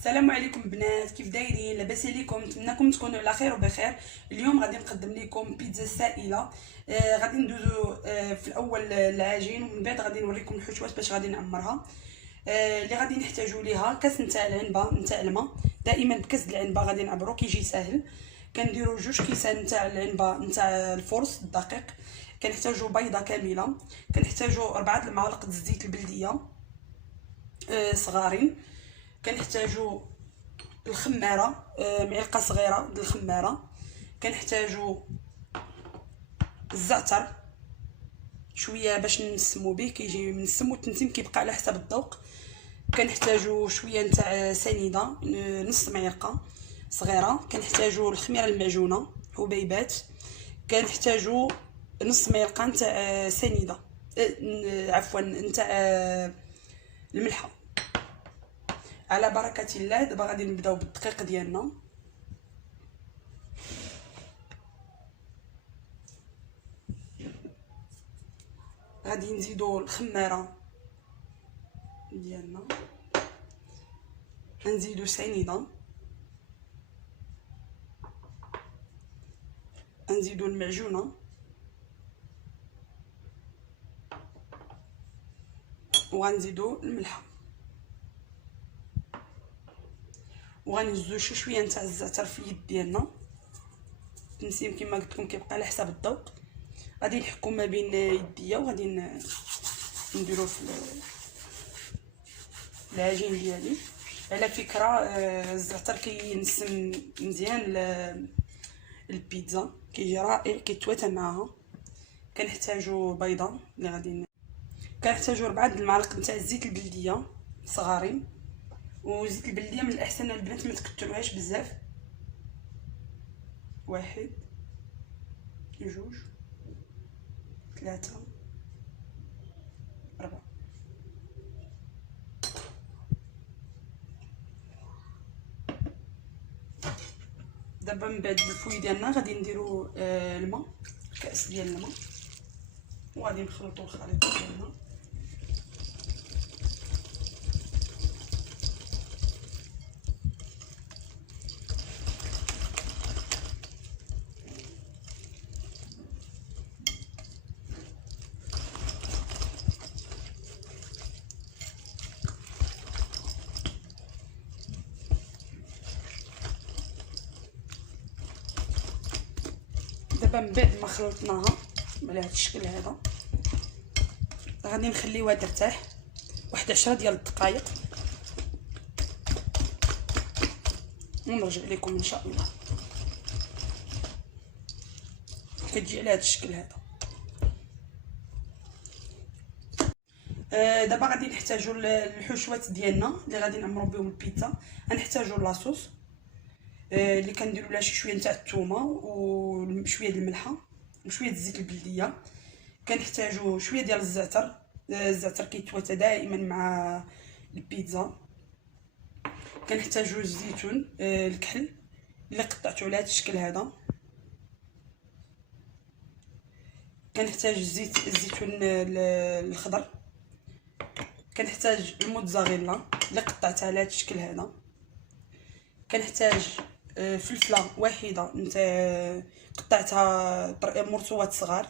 السلام عليكم بنات، كيف دايرين؟ لاباس عليكم؟ نتمنىكم تكونوا على خير وبخير. اليوم غادي نقدم لكم بيتزا سائله. غادي ندوزو في الاول العجين، ومن بعد غادي نوريكم الحشوات باش غادي نعمرها. اللي غادي نحتاجو ليها كاس نتاع العنبه نتاع الماء. دائما بكاس العنبه غادي نعبرو كيجي ساهل. كنديرو 2 كيسان نتاع العنبه نتاع الفرص الدقيق. كنحتاجو بيضه كامله. كنحتاجو 4 المعالق الزيت البلديه صغارين. كنحتاجو الخماره، معلقه صغيره د الخماره. كنحتاجو الزعتر شويه باش نسمو به، كيجي منسم والتنسيم كيبقى على حسب الذوق. كنحتاجو شويه نتاع سنيده، نص معلقه صغيره. كنحتاجو الخميره المعجونه حبيبات. كنحتاجو نص معلقه نتاع سنيده، عفوا نتاع الملحه. على بركه الله. دابا غادي نبداو بالدقيق ديالنا. غادي نزيدو الخماره ديالنا، غنزيدو سنيده، غنزيدو المعجونه، وغنزيدو الملحه، وغنهزو شويه نتاع الزعتر في اليد ديالنا. التنسيم كما قلت لكم كيبقى على حسب الذوق. غادي نحكو ما بين يديا وغادي نديرو في العجين ديالي. على فكره الزعتر كينسم مزيان البيتزا، كيجي رائع، كيتواتى معاها. كنحتاجو بيضه اللي غادي كنحتاجو 4 المعالق نتاع الزيت البلديه صغارين. وزيت البلديه من الاحسن البنات ما تكتروهاش بزاف. 1 2 3 4. دابا من بعد الفوي ديالنا غادي نديرو الماء، كاس ديال الماء، وغادي نخلطو الخليط ديالنا. دابا من بعد ما خلطناها على هذا الشكل هذا، غادي نخليوها ترتاح واحد 10 ديال الدقائق، ونرجع لكم ان شاء الله. كتجي على هذا الشكل هذا. دابا غادي نحتاجو الحشوات ديالنا اللي غادي نعمرو بهم البيتزا. غنحتاجو لاصوص اللي كنديروا لها شويه نتاع الثومه وشويه ديال الملحه وشويه الزيت البلديه. كنحتاجو شويه ديال الزعتر. الزعتر كيتواتى دائما مع البيتزا. كنحتاجو الزيتون الكحل اللي قطعته على هذا الشكل هذا. كنحتاج الزيتون الخضر. كنحتاج الموتزاريلا اللي قطعتها على هذا الشكل هذا. كنحتاج فلفله واحده نتاع قطعتها مرصوات صغار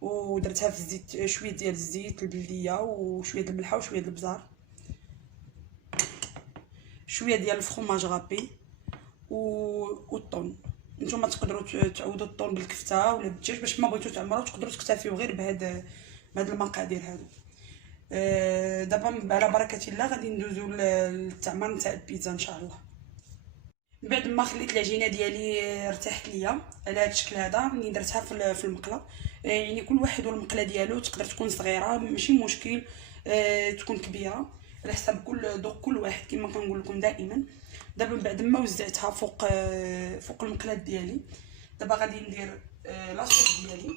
ودرتها في الزيت، شويه ديال الزيت البلديه وشويه ديال الملحه وشويه ديال البزار، شويه ديال الفرماج غابي والطون. نتوما تقدروا تعوضوا الطون بالكفته ولا بالدجاج، باش ما بغيتو تعمروا تقدروا تكتفيو غير بهاد المقادير هادو. دابا على بركه الله غادي ندوزو للتعمر نتاع البيتزا ان شاء الله. من بعد ما خليت العجينه ديالي ارتاحت ليا على هذا الشكل هذا، ملي درتها في المقله، يعني كل واحد والمقله ديالو، تقدر تكون صغيره ماشي مشكل، تكون كبيره على حسب كل ذوق كل واحد كما كنقول لكم دائما. دابا من بعد ما وزعتها فوق المقلات ديالي، دابا غادي ندير لاصوص ديالي.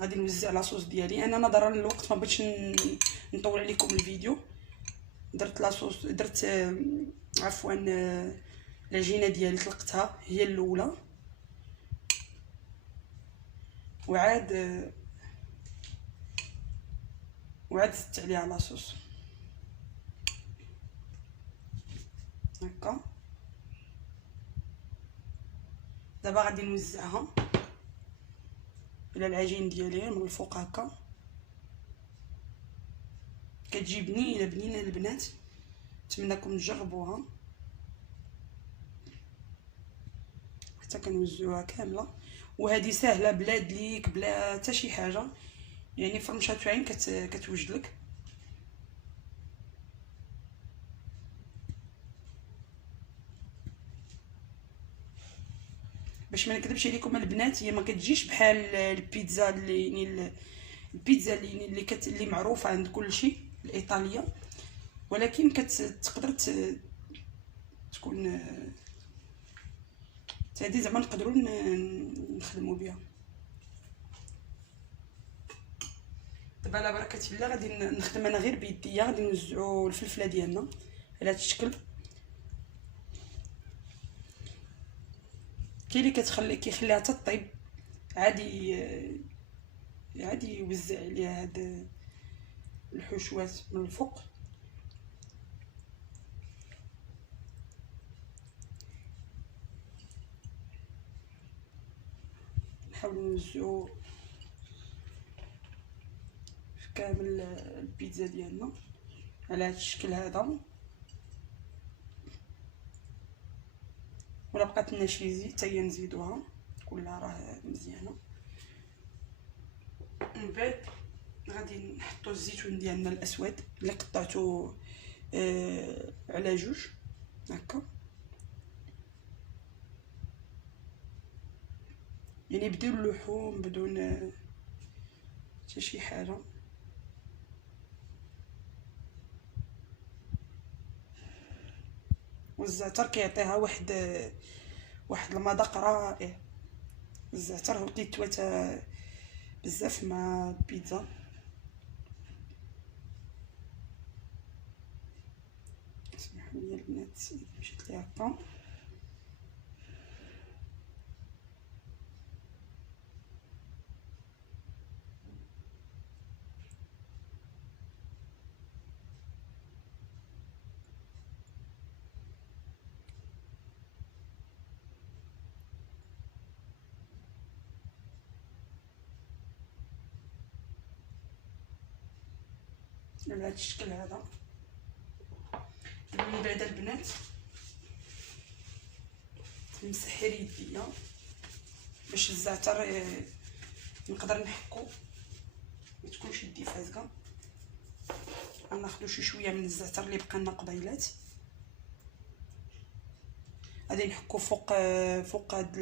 غادي نوزع لاصوص ديالي. انا نظرا للوقت ما بغيتش نطول عليكم الفيديو. درت لاصوص، درت عفوا العجينه ديالي طلقتها هي الاولى، وعاد زدت عليها لاصوص. هكا. دابا غادي نوزعها على العجين ديالي من الفوق هكا. كتجي بنينه البنات، نتمنىكم تجربوها حتى كنوزعوها كامله. وهذه ساهله بلا دليك بلا حتى شي حاجه، يعني فرمشه عين كتوجد لك. باش ما نكذبش عليكم البنات، هي ما كتجيش بحال البيتزا اللي يعني البيتزا اللي معروفه عند كل شيء الايطاليه، ولكن كتقدر تكون هذه زعما نقدروا نخدموا بها. دابا على بركه الله غادي نخدم انا غير بيديا. غادي نوزعوا الفلفله ديالنا على هذا الشكل. كاين اللي كيخليها تطيب عادي، عادي يوزع عليها هاد الحشوات من الفوق. نحاول نوزعو في كامل البيتزا ديالنا على هذا الشكل هذا. ولا بقات لنا شي زيت حتى هي نزيدوها، كلها راه مزيانه. من بعد غادي نحطو الزيتون ديالنا الاسود اللي قطعته على جوج هكا، يعني بدون اللحوم بدون حتى شي حاجه. والزعتر كيعطيها واحد المذاق رائع. الزعتر هو كيتوات بزاف مع البيتزا. اسمحوا لي البنات مشيت لي هكا. على هذا الشكل هذا. من بعد البنات نمسح يديا باش الزعتر نقدر نحكو ما تكونش يدي فازقه. غناخذوا شي شويه من الزعتر اللي بقى لنا قبيلات، غادي نحكو فوق هاد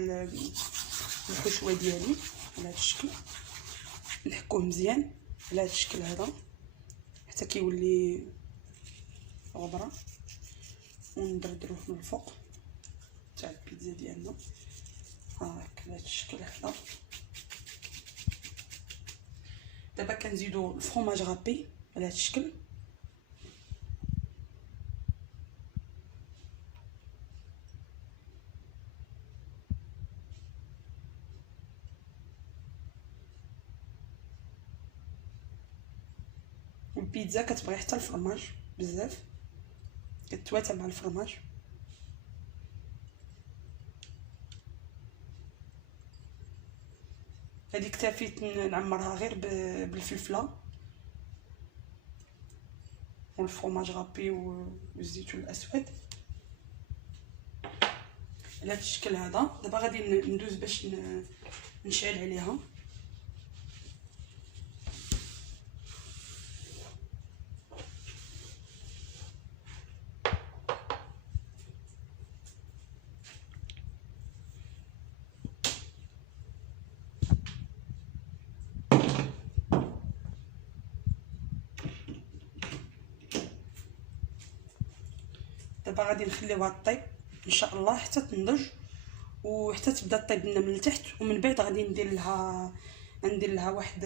الحشوه ديالي على هذا الشكل. نحكوه مزيان على هذا الشكل هذا حتى كيولي غبره، وندردروه من الفوق تاع البيتزا ديالنا هاك على هذا الشكل هذا. دابا كنزيدو الفرomاج غابي على هذا الشكل. البيتزا كتبغي حتى الفرماج بزاف، كتواتى مع الفرماج. هذه اكتفيت نعمرها غير بالفلفله والفرماج غابي والزيتون الاسود على هذا الشكل هذا. دابا غادي ندوز باش نشعل عليها. دابا غادي نخليوها طيب ان شاء الله حتى تنضج وحتى تبدا طيب لنا من التحت. ومن بعد غادي ندير لها واحد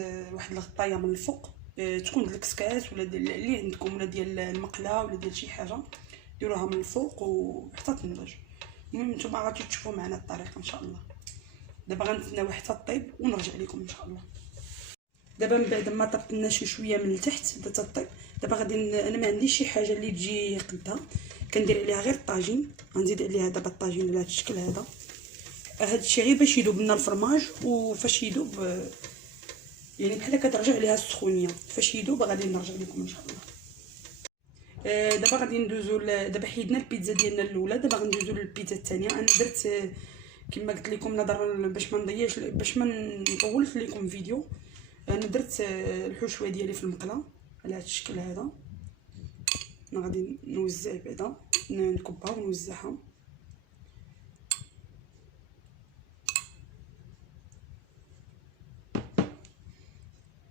الغطايه من الفوق، تكون ديال الكسكاس ولا ديال اللي عندكم ولا ديال المقله ولا ديال شي حاجه، ديروها من الفوق وحتى تنضج. المهم نتوما غادي تشوفوا معنا الطريقه ان شاء الله. دابا غنتسناو حتى طيب ونرجع لكم ان شاء الله. دابا من بعد ما طبت لنا شي شويه من التحت بدات طيب، دابا غادي انا ما عنديش شي حاجه اللي تجي قدها، كندير عليها غير الطاجين. غنزيد عليها دابا الطاجين على هذا الشكل هذا. هذا الشيء غير باش يذوب لنا الفرماج، وفاش يذوب يعني بحال كترجع عليها السخونيه. فاش يذوب غادي نرجع لكم ان شاء الله. دابا غادي ندوزو دابا حيدنا البيتزا ديالنا الاولى، دابا غندوزو للبيتزا الثانيه. انا درت كما قلت لكم نظرا باش ما نضيعش، باش ما نطولش لكم فيديو، انا درت الحشوه ديالي في المقله على هذا الشكل هذا. انا غادي نوزع بعدا، نكبها ونوزعها.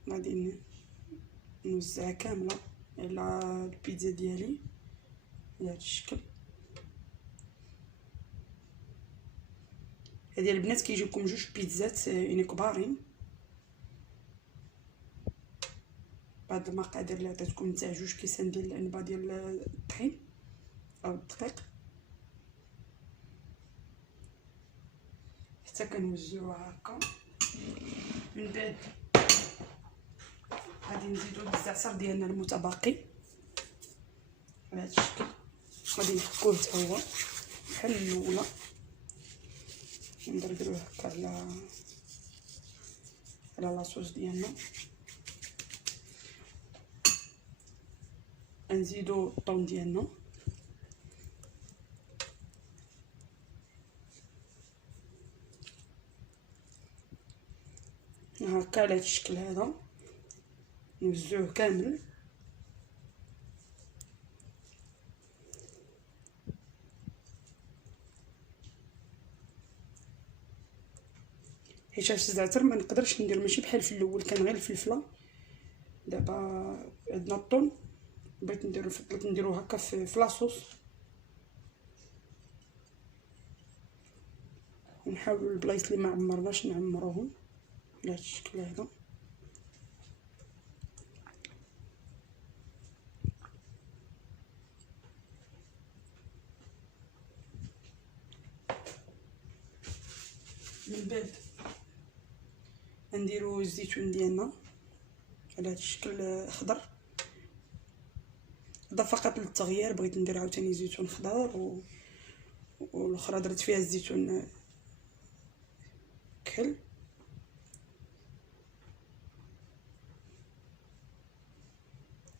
غادي نوزعها كامله على البيتزا ديالي بهذا الشكل. هذه البنات كيجيوكم جوج بيتزات يعني كبارين بهاد المقادير اللي عطيتكم تاع جوج كيسان ديال العنبه ديال الطحين او الدقيق، حتى كنوزعوها هكا. من بعد غادي نزيدو الزعتر ديالنا المتبقي على هذا الشكل. غادي نحكوه حتى هو بحال الاولى، ندردروه هكا على لاصوص ديالنا. نزيدو الطون ديالنا، هكا على هذا الشكل هذا. نوزعوه كامل. حيت الزعتر ما نقدرش ندير ماشي بحال في الاول كان غير الفلفله. دابا عندنا الطون، بغيت نديرو هكا في لاصوص، ونحاولوا البلايص اللي ما عمرناش نعمروهم على هذا الشكل هذا. من بعد نديرو الزيتون ديالنا على هذا الشكل خضر. هذا فقط للتغيير، بغيت ندير عاوتاني زيتون خضر والاخرى درت فيها الزيتون كحل.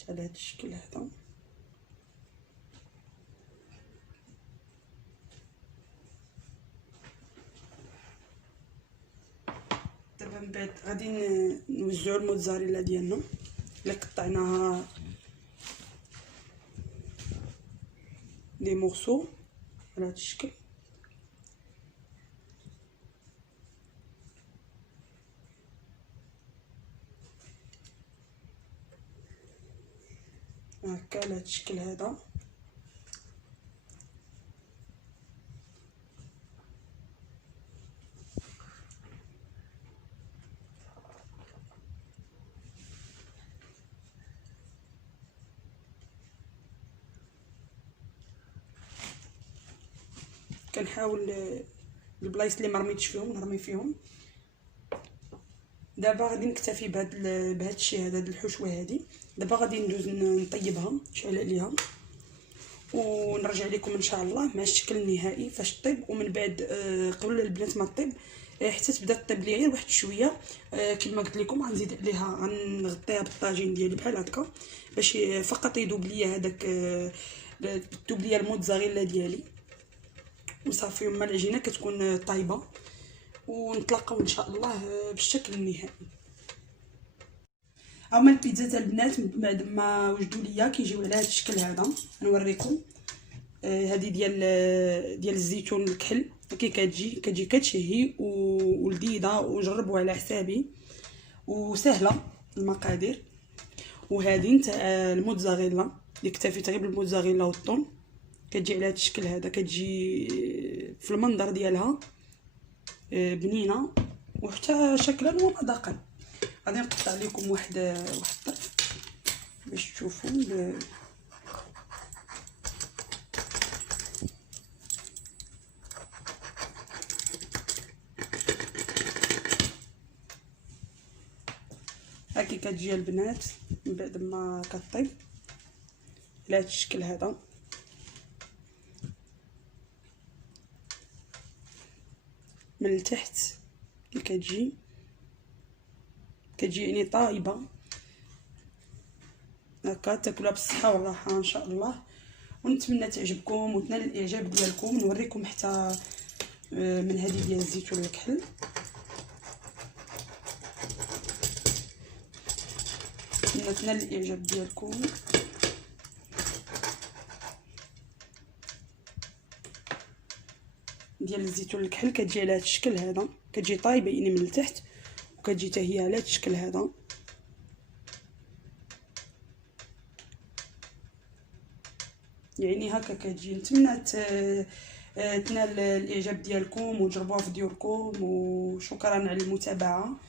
على هذا الشكل هذا. دابا من بعد غادي نوزعوا الموتزاريلا ديالنا اللي قطعناها لي مورسو على هذا الشكل. هكا على هذا الشكل هذا. كنحاول البلايص اللي ما رميتش فيهم نرمي فيهم. دابا غادي نكتفي بهذا الشيء هذا، هاد الحشوه هذه. دابا غادي ندوز نطيبها، نشعل عليها ونرجع لكم ان شاء الله مع الشكل النهائي فاش طيب. ومن بعد قبل البنات ما طيب حتى تبدا طيب لي غير واحد شويه، كما قلت لكم غنزيد عليها، غنغطيها بالطاجين ديالي بحال هكا باش فقط يذوب ليا هذاك تذوب ليا الموتزاريلا ديالي وصافي. وما العجينه كتكون طايبه، ونتلاقاو ان شاء الله بالشكل النهائي. هما البيتزا البنات بعد ما وجدوا ليا كيجيو على هذا الشكل هذا. نوريكم هذه ديال الزيتون الكحل كي كتجي كتشهي ولذيذه، وجربوها على حسابي وسهله المقادير. وهذه نتاع الموتزاريلا اللي اكتفيت غير بالموتزاريلا والطون، كتجي على هذا الشكل هذا، كتجي في المنظر ديالها بنينه وحتى شكلا ومذاقا. غادي نقطع لكم واحد الطرف باش تشوفوا هاكي كتجي البنات من بعد ما كطيب على هذا الشكل هذا. من التحت كي كتجي يعني طايبه هكا. تاكلوها بالصحه والراحه ان شاء الله، ونتمنى تعجبكم وتنال الاعجاب ديالكم. نوريكم حتى من هذه ديال الزيتون الكحل. نتمنى تنال الاعجاب ديالكم. ديال الزيتون الكحل كتجي على هذا الشكل هذا، كتجي طايبه يعني من التحت، وكتجي حتى هي على هذا الشكل هذا. يعني هكا كتجي. نتمنى تنال الاعجاب ديالكم وتجربوها في ديوركم، وشكرا على المتابعه،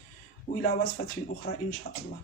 والى وصفه اخرى ان شاء الله.